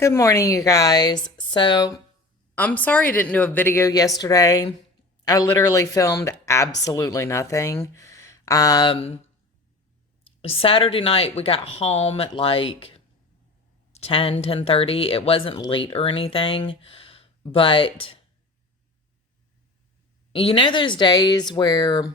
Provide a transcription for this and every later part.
Good morning, you guys. So, I'm sorry I didn't do a video yesterday. I literally filmed absolutely nothing. Um, Saturday night, we got home at like 10:30. It wasn't late or anything, but you know those days where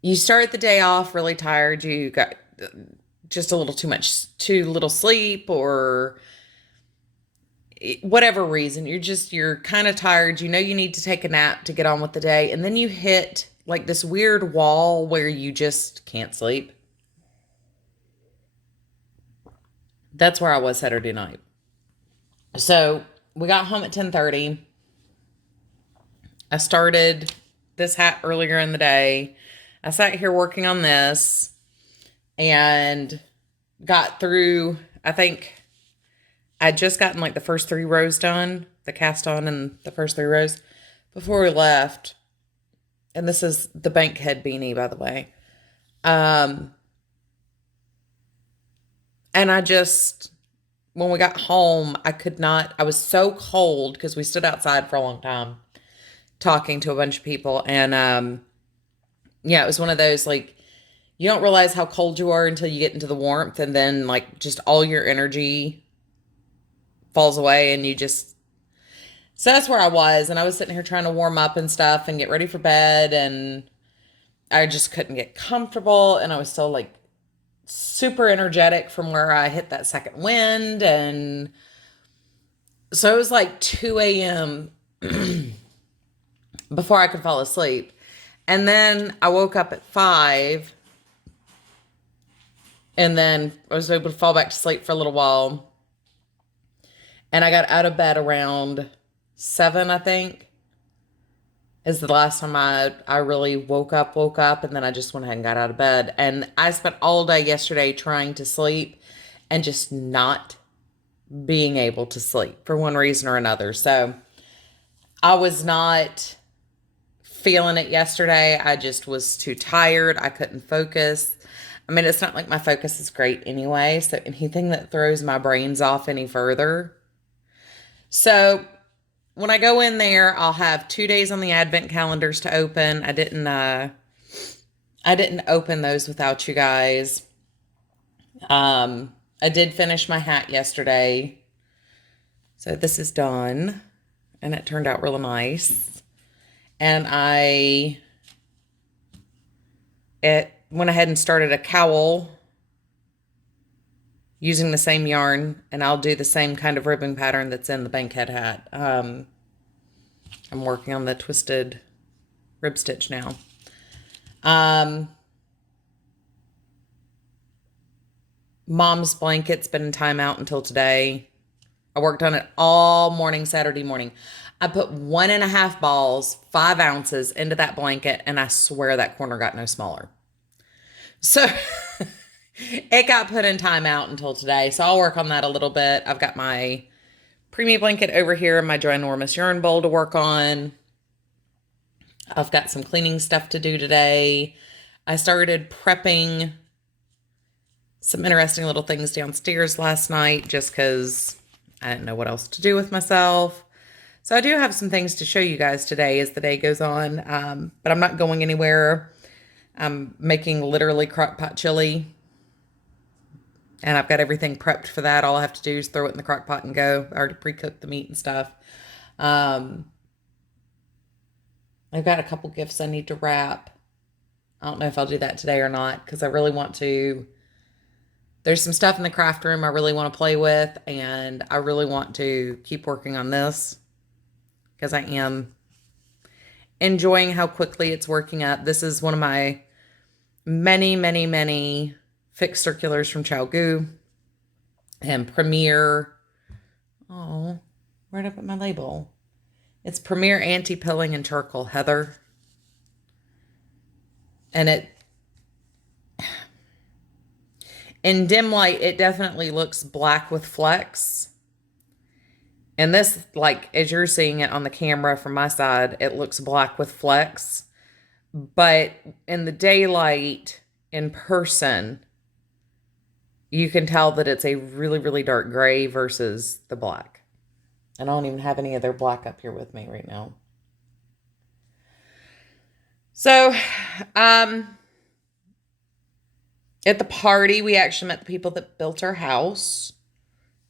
you start the day off really tired, you got just a little too little sleep, or whatever reason, you're kind of tired, you need to take a nap to get on with the day, and then you hit like this weird wall where you just can't sleep. That's where I was Saturday night. So we got home at 10:30. I started this hat earlier in the day. I sat here working on this and got through, I think I'd just gotten like the first 3 rows done, the cast on and the first 3 rows before we left. And this is the bank head beanie, by the way. And when we got home, I was so cold because we stood outside for a long time talking to a bunch of people. And yeah, it was one of those, like, you don't realize how cold you are until you get into the warmth. And then, like, just all your energy falls away and so that's where I was. And I was sitting here trying to warm up and stuff and get ready for bed. And I just couldn't get comfortable. And I was still like super energetic from where I hit that second wind. And so it was like 2 a.m. before I could fall asleep. And then I woke up at 5. And then I was able to fall back to sleep for a little while. And I got out of bed around 7, I think, is the last time I really woke up, and then I just went ahead and got out of bed. And I spent all day yesterday trying to sleep and just not being able to sleep for one reason or another. So I was not feeling it yesterday. I just was too tired. I couldn't focus. I mean, it's not like my focus is great anyway, so anything that throws my brains off any further. So when I go in there, I'll have 2 days on the advent calendars to open. I didn't open those without you guys. I did finish my hat yesterday. So this is done. And it turned out real nice. And it went ahead and started a cowl using the same yarn, and I'll do the same kind of ribbon pattern that's in the bankhead hat. I'm working on the twisted rib stitch now. Mom's blanket's been in timeout until today. I worked on it all morning, Saturday morning. I put 1.5 balls, 5 ounces into that blanket, and I swear that corner got no smaller. So it got put in timeout until today. So I'll work on that a little bit. I've got my preemie blanket over here and my ginormous yarn bowl to work on. I've got some cleaning stuff to do today. I started prepping some interesting little things downstairs last night just because I didn't know what else to do with myself. So I do have some things to show you guys today as the day goes on, but I'm not going anywhere. I'm making literally crock pot chili, and I've got everything prepped for that. All I have to do is throw it in the crock pot and go. I already pre-cooked the meat and stuff. I've got a couple gifts I need to wrap. I don't know if I'll do that today or not because I really want to. There's some stuff in the craft room I really want to play with, and I really want to keep working on this because I am enjoying how quickly it's working up. This is one of my many, many, many fixed circulars from Gu and Premier. Oh, where'd I put my label? It's Premier Anti-Pilling and Charcoal Heather. And in dim light, it definitely looks black with flecks. And this, like, as you're seeing it on the camera from my side, it looks black with flecks. But in the daylight, in person, you can tell that it's a really, really dark gray versus the black. And I don't even have any of their black up here with me right now. So, at the party, we actually met the people that built our house.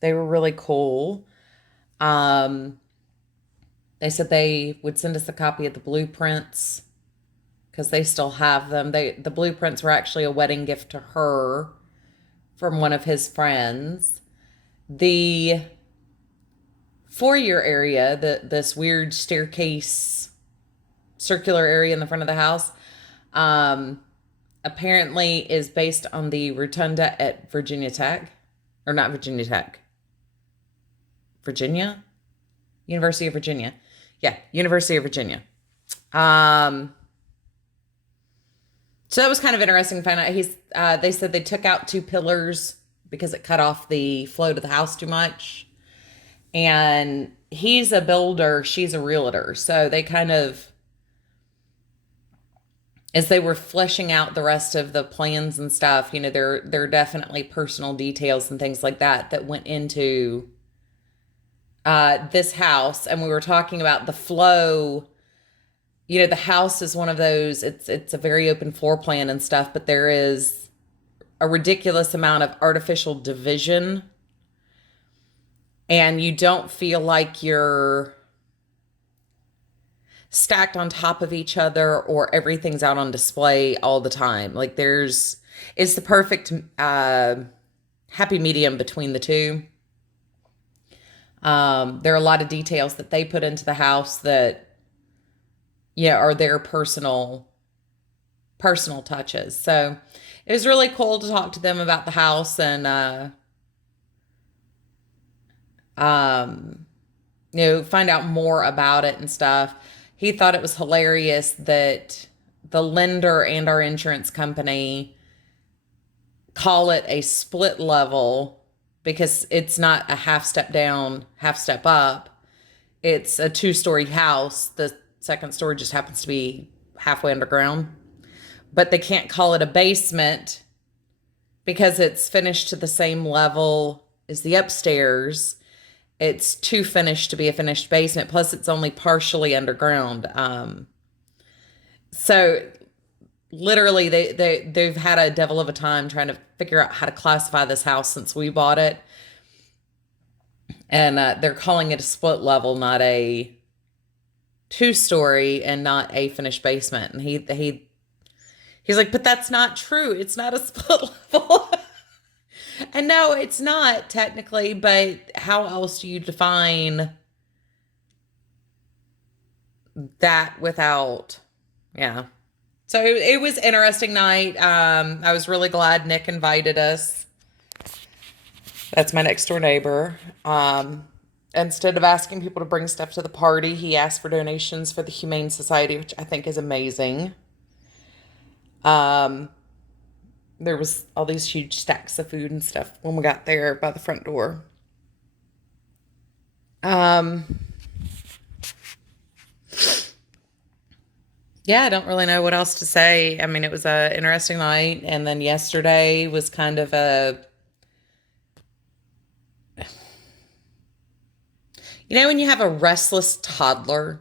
They were really cool. They said they would send us a copy of the blueprints because they still have them. The blueprints were actually a wedding gift to her from one of his friends. The foyer area, this weird staircase, circular area in the front of the house, apparently is based on the rotunda at Virginia Tech. Or not Virginia Tech. Virginia? University of Virginia. Yeah, University of Virginia. So that was kind of interesting to find out. They said they took out 2 pillars because it cut off the flow to the house too much. And he's a builder, she's a realtor. So they kind of, as they were fleshing out the rest of the plans and stuff, you know, there are definitely personal details and things like that went into this house. And we were talking about the flow. You know, the house is one of those, it's a very open floor plan and stuff, but there is a ridiculous amount of artificial division. And you don't feel like you're stacked on top of each other or everything's out on display all the time. Like it's the perfect happy medium between the two. There are a lot of details that they put into the house that, yeah, are their personal touches. So it was really cool to talk to them about the house and, you know, find out more about it and stuff. He thought it was hilarious that the lender and our insurance company call it a split level because it's not a half step down, half step up. It's a 2-story house. The second story just happens to be halfway underground. But they can't call it a basement because it's finished to the same level as the upstairs. It's too finished to be a finished basement. Plus, it's only partially underground. So, literally, they've had a devil of a time trying to figure out how to classify this house since we bought it. And they're calling it a split level, not a 2-story, and not a finished basement. And he's like, but that's not true. It's not a split level. And no, it's not technically, but how else do you define that without, yeah. So it was an interesting night. I was really glad Nick invited us. That's my next door neighbor. Instead of asking people to bring stuff to the party, he asked for donations for the Humane Society, which I think is amazing. There was all these huge stacks of food and stuff when we got there by the front door. Yeah, I don't really know what else to say. I mean, it was an interesting night. And then yesterday was kind of you know, when you have a restless toddler,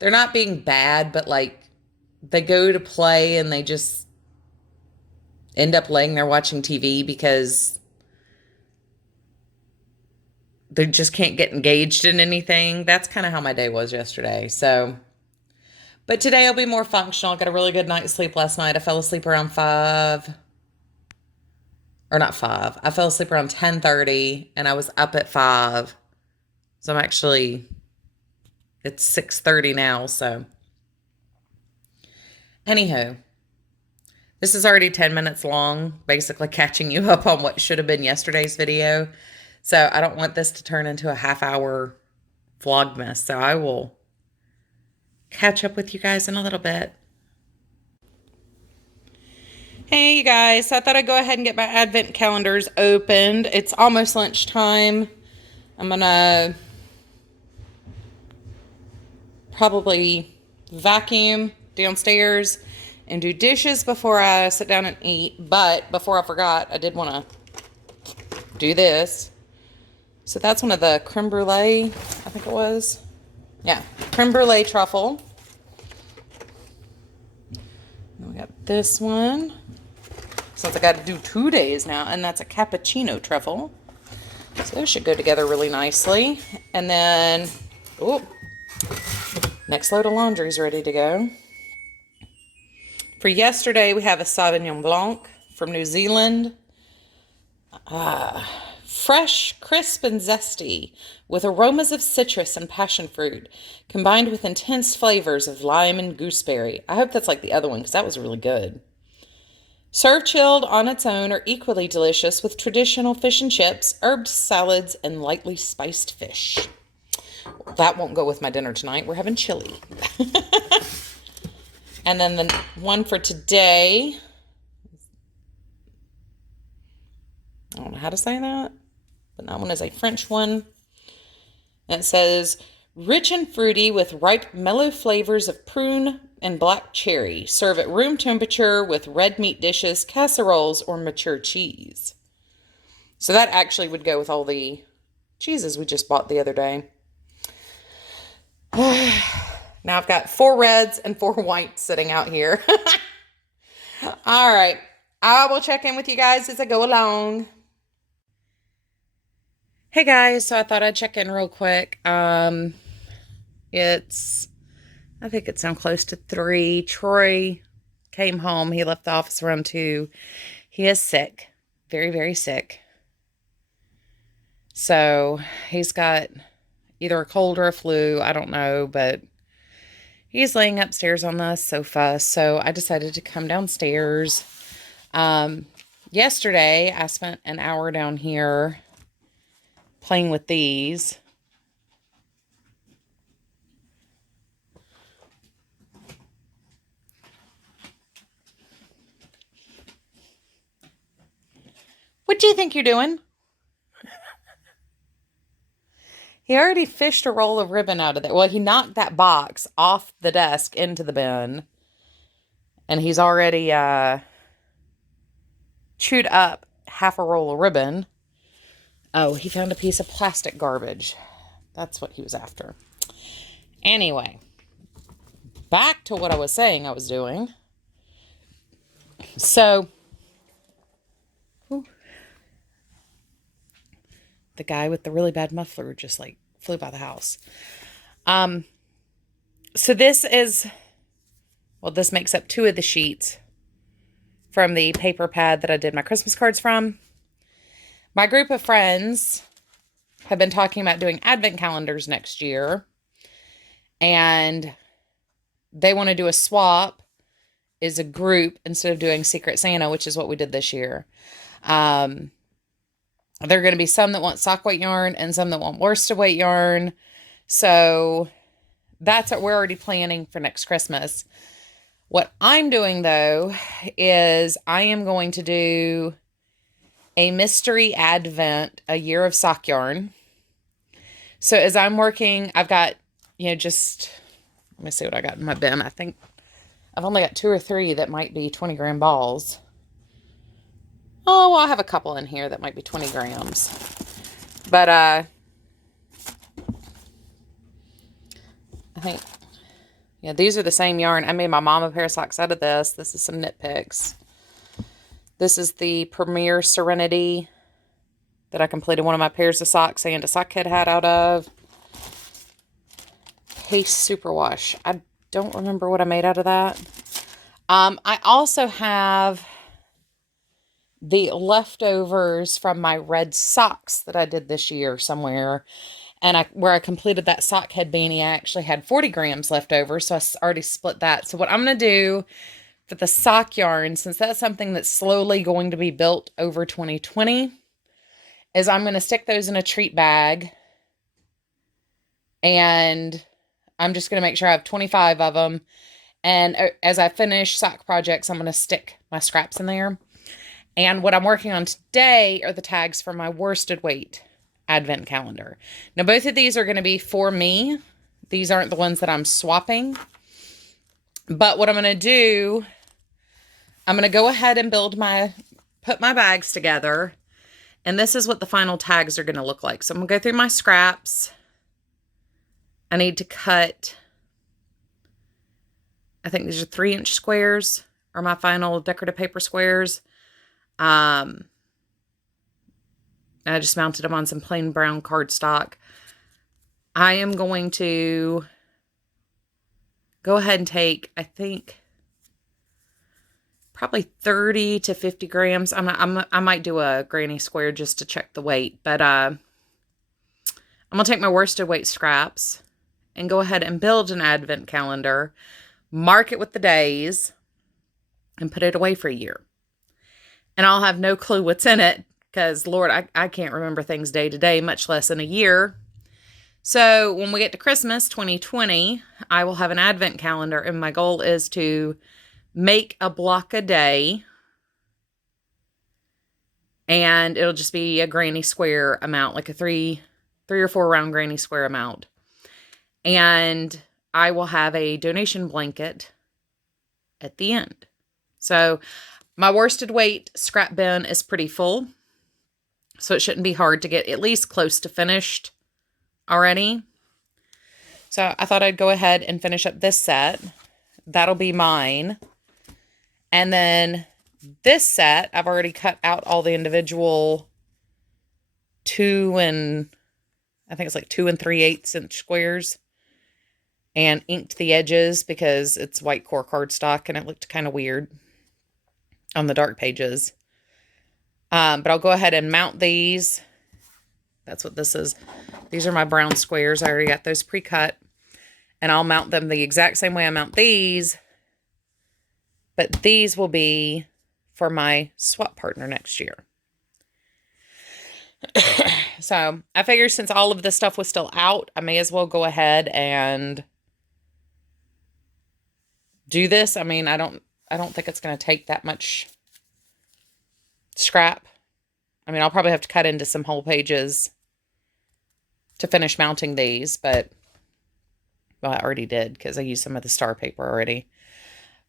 they're not being bad, but like they go to play and they just end up laying there watching TV because they just can't get engaged in anything. That's kind of how my day was yesterday. So, but today I'll be more functional. I got a really good night's sleep last night. I fell asleep around 5. Or not 5. I fell asleep around 10:30 and I was up at 5. So I'm actually, it's 6:30 now. So anywho, this is already 10 minutes long, basically catching you up on what should have been yesterday's video. So I don't want this to turn into a half-hour Vlogmas. So I will catch up with you guys in a little bit. Hey, you guys. So I thought I'd go ahead and get my advent calendars opened. It's almost lunchtime. I'm going to probably vacuum downstairs and do dishes before I sit down and eat. But before I forgot, I did want to do this. So that's one of the creme brulee, I think it was. Yeah, creme brulee truffle. And we got this one. Since I got to do 2 days now, and that's a cappuccino truffle. So those should go together really nicely. And then, oh, next load of laundry is ready to go. For yesterday, we have a Sauvignon Blanc from New Zealand. Fresh, crisp, and zesty, with aromas of citrus and passion fruit, combined with intense flavors of lime and gooseberry. I hope that's like the other one, because that was really good. Served chilled on its own or equally delicious with traditional fish and chips, herbed salads, and lightly spiced fish. That won't go with my dinner tonight. We're having chili. And then the one for today, I don't know how to say that, but that one is a French one. And it says, rich and fruity with ripe, mellow flavors of prune and black cherry. Serve at room temperature with red meat dishes, casseroles, or mature cheese. So that actually would go with all the cheeses we just bought the other day. Now I've got 4 reds and 4 whites sitting out here. All right. I will check in with you guys as I go along. Hey guys, so I thought I'd check in real quick. I think it's I'm close to 3. Troy came home. He left the office around 2. He is sick. Very, very sick. So he's got either a cold or a flu. I don't know, but he's laying upstairs on the sofa. So I decided to come downstairs. Yesterday, I spent an hour down here playing with these. What do you think you're doing? He already fished a roll of ribbon out of there. Well, he knocked that box off the desk into the bin. And he's already chewed up half a roll of ribbon. Oh, he found a piece of plastic garbage. That's what he was after. Anyway, back to what I was saying I was doing. So, the guy with the really bad muffler just like flew by the house. So this is, well, this makes up 2 of the sheets from the paper pad that I did my Christmas cards from. My group of friends have been talking about doing advent calendars next year. And they want to do a swap as a group instead of doing Secret Santa, which is what we did this year. There are going to be some that want sock weight yarn and some that want worsted weight yarn. So that's what we're already planning for next Christmas. What I'm doing, though, is I am going to do a mystery advent, a year of sock yarn. So as I'm working, I've got, just, let me see what I got in my bin. I think I've only got 2 or 3 that might be 20 gram balls. Oh, well, I have a couple in here that might be 20 grams. But, I think, these are the same yarn. I made my mom a pair of socks out of this. This is some knit picks. This is the Premier Serenity that I completed one of my pairs of socks and a sock kit hat out of. Paste Superwash. I don't remember what I made out of that. I also have the leftovers from my red socks that I did this year somewhere. And where I completed that sock head beanie, I actually had 40 grams left over. So I already split that. So what I'm going to do for the sock yarn, since that's something that's slowly going to be built over 2020, is I'm going to stick those in a treat bag. And I'm just going to make sure I have 25 of them. And as I finish sock projects, I'm going to stick my scraps in there. And what I'm working on today are the tags for my worsted weight advent calendar. Now, both of these are going to be for me. These aren't the ones that I'm swapping. But what I'm going to do, I'm going to go ahead and put my bags together. And this is what the final tags are going to look like. So I'm going to go through my scraps. I need to cut, I think these are 3-inch squares, are my final decorative paper squares. I just mounted them on some plain brown cardstock. I am going to go ahead and take, I think, probably 30 to 50 grams. I might do a granny square just to check the weight, but I'm going to take my worsted weight scraps and go ahead and build an advent calendar, mark it with the days, and put it away for a year. And I'll have no clue what's in it because, Lord, I can't remember things day to day, much less in a year. So when we get to Christmas 2020, I will have an advent calendar, and my goal is to make a block a day, and it'll just be a granny square amount, like a three or four round granny square amount. And I will have a donation blanket at the end. So my worsted weight scrap bin is pretty full, so it shouldn't be hard to get at least close to finished already. So I thought I'd go ahead and finish up this set. That'll be mine. And then this set, I've already cut out all the individual 2 and 3/8 inch squares and inked the edges because it's white core cardstock and it looked kind of weird on the dark pages. But I'll go ahead and mount these. That's what this is. These are my brown squares. I already got those pre-cut. And I'll mount them the exact same way I mount these. But these will be for my swap partner next year. So I figured since all of this stuff was still out, I may as well go ahead and do this. I mean, I don't think it's going to take that much scrap. I mean, I'll probably have to cut into some whole pages to finish mounting these, but, well, I already did because I used some of the star paper already.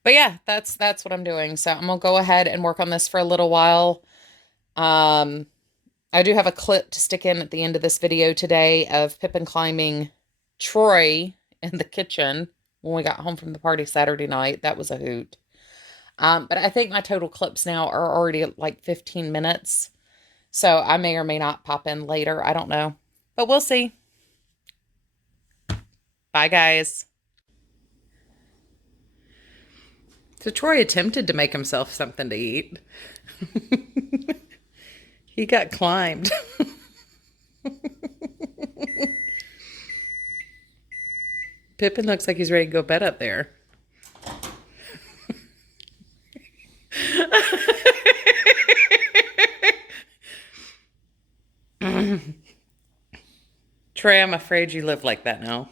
But yeah, that's what I'm doing. So I'm going to go ahead and work on this for a little while. I do have a clip to stick in at the end of this video today of Pippin climbing Troy in the kitchen when we got home from the party Saturday night. That was a hoot. But I think my total clips now are already at like 15 minutes. So I may or may not pop in later. I don't know. But we'll see. Bye, guys. So Troy attempted to make himself something to eat. He got climbed. Pippin looks like he's ready to go bed up there. Trey, I'm afraid you live like that now.